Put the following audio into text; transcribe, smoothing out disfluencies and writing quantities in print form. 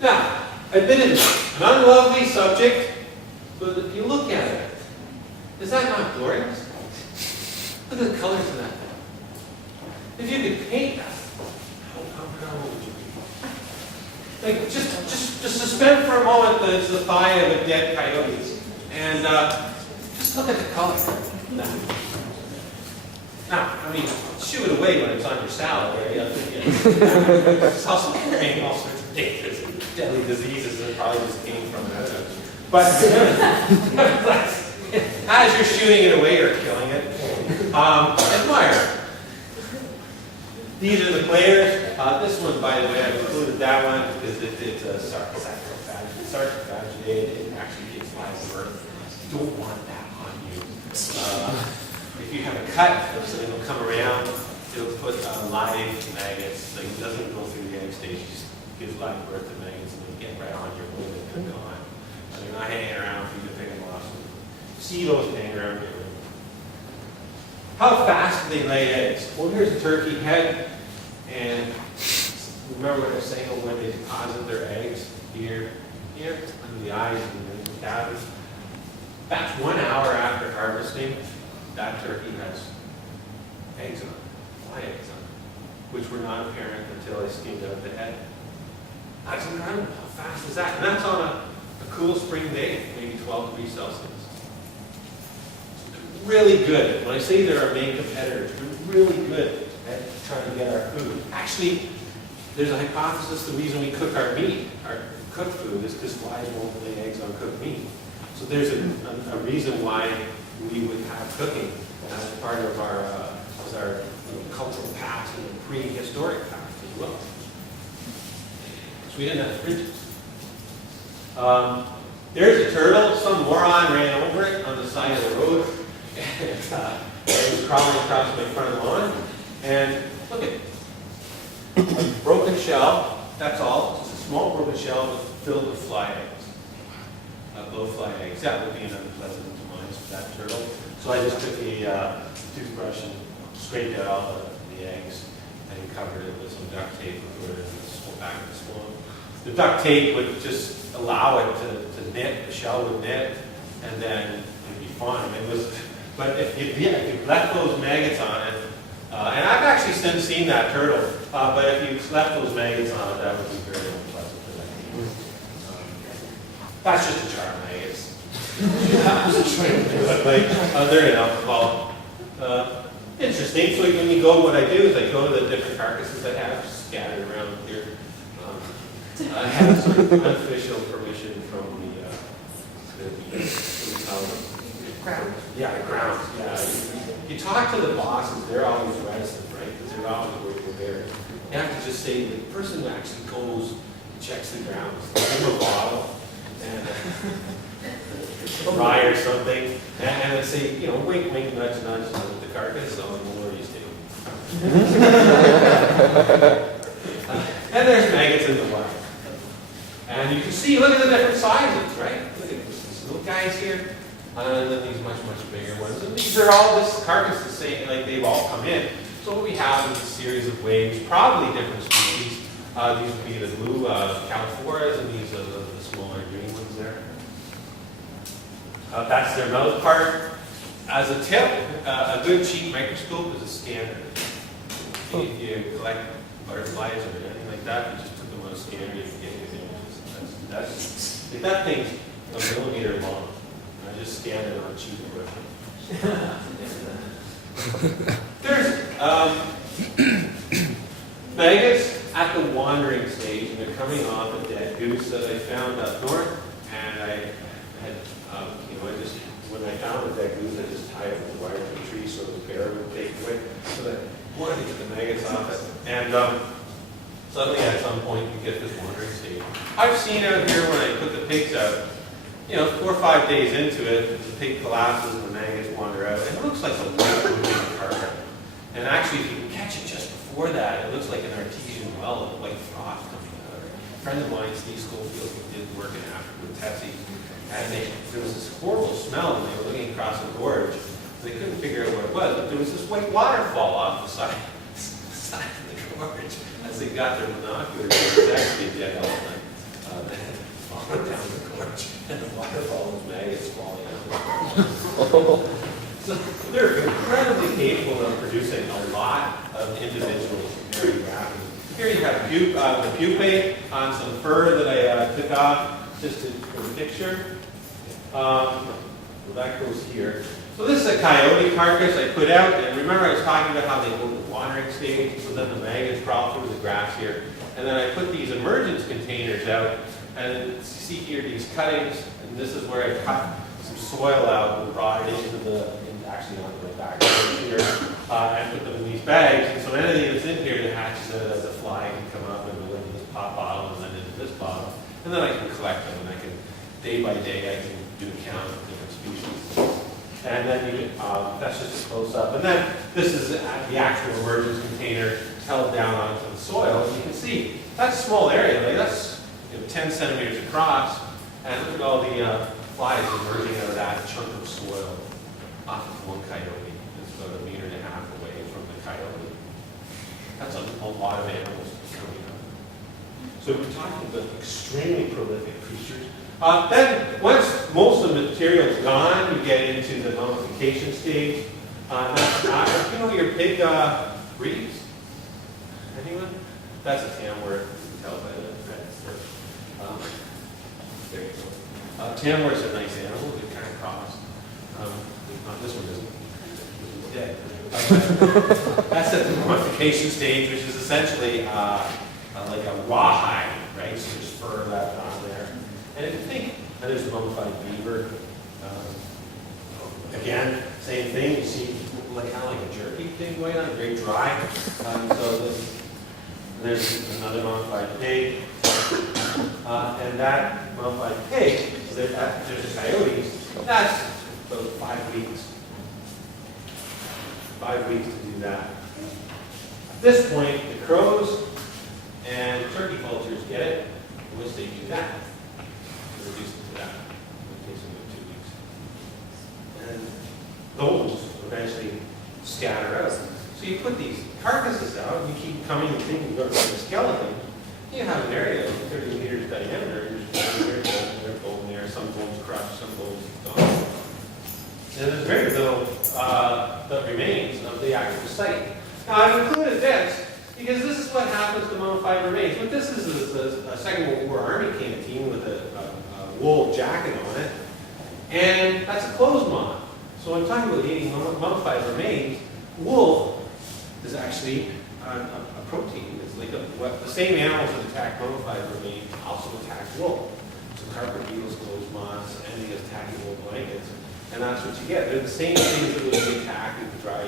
Now, admittedly, an unlovely subject, but if you look at it, is that not glorious? Look at the colors of that thing. If you could paint that, how would you be? Like, just suspend for a moment the thigh of a dead coyote, and just look at the color. Now, I mean, shoo it away when it's on your salad, right? It's also carrying all sorts of dangerous and deadly diseases that probably just came from it. But as you're shooting it away or killing it, admire. These are the players. This one, by the way, I've included that one because it's a sarcophagidated. It actually gives live birth. You don't want that on you. If you have a cut, something will come around. It'll put live maggots. Like, it doesn't go through the egg stage. It just gives live birth to maggots, and they get right on your wound and they're gone. They're not hanging around for you to pick them off. See those hanging around your wound. How fast do they lay eggs? Well, here's a turkey head, and remember what I was saying when they deposit their eggs here, under the eyes and the cavities. That's 1 hour after harvesting. That turkey has eggs on it, fly eggs on it, which were not apparent until I skinned out the head. That's incredible. How fast is that? And that's on a cool spring day, maybe 12 degrees Celsius. Really good. When I say they're our main competitors, we're really good at trying to get our food. Actually, there's a hypothesis the reason we cook our meat, our cooked food, is because flies won't lay eggs on cooked meat. So there's a reason why we would have cooking as part of our cultural past and prehistoric past as well. So we didn't have fridges. There's a turtle. Some moron ran over it on the side of the road. And it was crawling across my front lawn. And look at it. A broken shell, that's all. Just a small broken shell filled with fly eggs. Blowfly eggs. That would be an unpleasant demise for that turtle. So I just took a toothbrush and scraped out all the eggs and covered it with some duct tape and put it in the back of the swamp. The duct tape would just allow it to knit, the shell would knit, and then it'd be fine. But if you left those maggots on it, and I've actually since seen that turtle, but if you left those maggots on it, that would be very unpleasant for that. That's just a jar of maggots. But they're in alcohol. Interesting. So when you go, what I do is I go to the different carcasses I have scattered around here. I have some unofficial permission from the ground. Yeah, the grounds. Yeah. You talk to the bosses, they're always reticent, right? Because they're always working there. You have to just say the person who actually goes and checks the grounds, give them a bottle and a rye or something, and then say, wink, wink, nudge, nudge, with the carcass, so we'll where you stay. And there's maggots in the water. And you can see, look at the different sizes, right? Look at these little guys here. And then these much, much bigger ones. And these are all, this carcass is saying, like they've all come in. So what we have is a series of waves, probably different species. These would be the blue caliphoras, and these are the smaller green ones there. That's their mouth part. As a tip, a good cheap microscope is a scanner. If you collect butterflies or anything like that, you just put them on a scanner, you can get these images. If that thing's a millimeter long, I just scanned it on a cheap equipment. There's maggots at the wandering stage, and they're coming off a dead goose that I found up north. And I had, when I found a dead goose, I just tied it with a wire to a tree so the bear would take it away. So that I wanted to get the maggots off it. And suddenly at some point you get this wandering stage. I've seen out here when I put the pigs out, 4 or 5 days into it, the pig collapses and the maggots wander out. And it looks like a white carpet. And actually, if you can catch it just before that, it looks like an artesian well of white froth coming out. A friend of mine, Steve Schofield, who did work in Africa with Tessie, and there was this horrible smell when they were looking across a gorge. They couldn't figure out what it was, but there was this white waterfall off the side of the gorge. As they got their binoculars, it was actually a dead elephant. and the waterfall was maggots falling out. So they're incredibly capable of producing a lot of individuals very rapidly. Here you have the pupae on some fur that I took off just for the picture. Well, that goes here. So this is a coyote carcass I put out, and remember I was talking about how they go to the watering stage, so then the maggots crawl through the grass here. And then I put these emergence containers out, and you see here these cuttings, and this is where I cut some soil out and brought it actually onto my back here, and put them in these bags. And so anything that's in here that hatches as a fly can come up and go into this pop bottle and then into this bottle. And then I can collect them, and I can, day by day, I can do a count of different species. And then that's just a close-up. And then this is the actual emergence container held down onto the soil. And you can see that's a small area. Like that's 10 centimeters across. And look at all the flies emerging out of that chunk of soil off of one coyote. It's about 1.5 meters away from the coyote. That's a lot of animals coming up. So we're talking about extremely prolific creatures. Then, once most of the material's gone, you get into the mummification stage. You know your pig breeds? Anyone? That's a Tamworth. You can tell by the red. There you go. Tamworth's a nice animal. They kind of cross. This one isn't. This one's dead. That's at the mummification stage, which is essentially like a rawhide, right? So there's fur left on there. And if you think, and there's a mummified beaver. Again, same thing. You see, like kind of like a jerky thing going on, very dry. So there's another mummified pig, and that mummified pig. So there's the coyotes. That's about 5 weeks. 5 weeks to do that. At this point, the crows and turkey vultures get it. Once they do that, reduce it to that. It takes them 2 weeks. And those eventually scatter out. So you put these carcasses out, and you keep coming and thinking you're going to find a skeleton. You have an area of 30 meters diameter. You're just going bone there, some bones crushed, some bones gone. And there's very little that remains of the actual site. Now I've included this because this is what happens to mummified remains. What this is a Second World War Army canteen with a wool jacket on it, and that's a closed moth. So when I'm talking about eating mummified remains, wool is actually a protein. It's like the same animals that attack mummified remains also attack wool. So carpet beetles, closed moths, anything that's attacking wool blankets, and that's what you get. They're the same things that would be attacked with dry